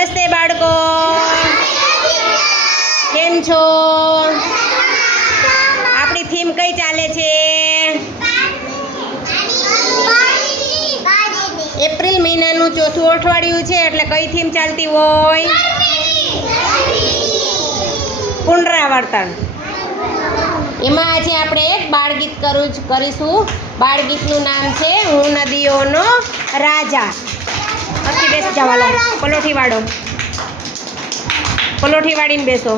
નમસ્તે બાળકો. કેમ છો? આપણી થીમ કઈ ચાલે છે? એપ્રિલ મહિનાનું ચોથું અઠવાડિયું છે, એટલે કઈ થીમ ચાલતી હોય? પુનરાવર્તન. એમાં આજે આપણે એક બાળગીત કરું કરીશું. બાળગીતનું નામ છે, હું નદીઓનો રાજા. અકી બેસ જવાલો પલોઠી વાળો. પલોઠી વાળીને બેસો.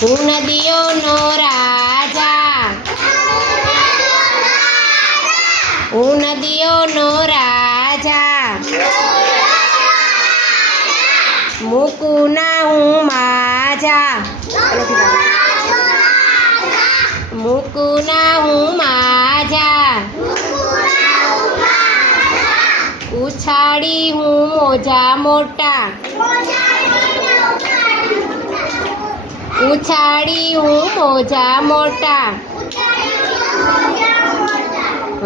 હું નદીઓનો રાજા. હું નદીઓનો રાજા. મુકુના હું માજા. મુકુના હું માજા. ઉછાળી હું મોજા મોટા. ઉછાળી હું મોજા મોટા.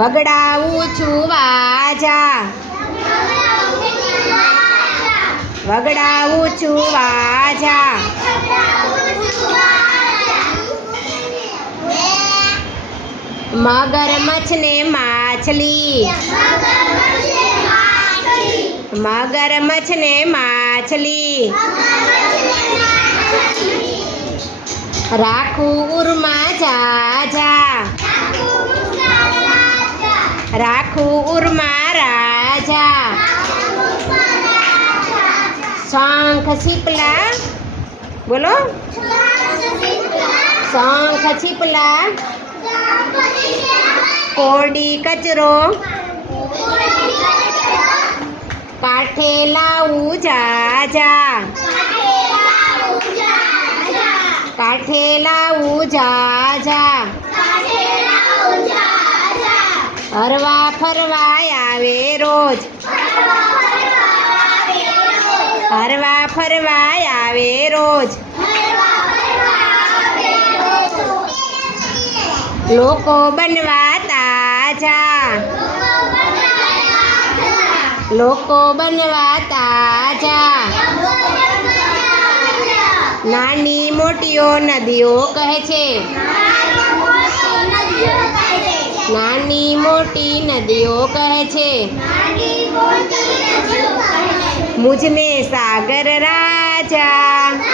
વગડાવું છું વાજા. વગડાવું છું વાજા. મગરમચ્છને માછલી. મગરમચ્છને માછલી. રાખું ઉર્મા જાજા રાખું ઉર્મા રાજા શંખ છીપલા બોલો. શંખ છીપલા કોડી કચરો. કાઠે લાવું જાજા. કાઠે લાવું જાજા. હરવા ફરવા આવે રોજ. હરવા ફરવા આવે રોજ. લોકો બનવા તાજા. લોકો બનવા તાજા. નાની મોટીઓ નદીઓ કહે છે. નાની મોટી નદીઓ કહે છે. મુજમે સાગર રાજા.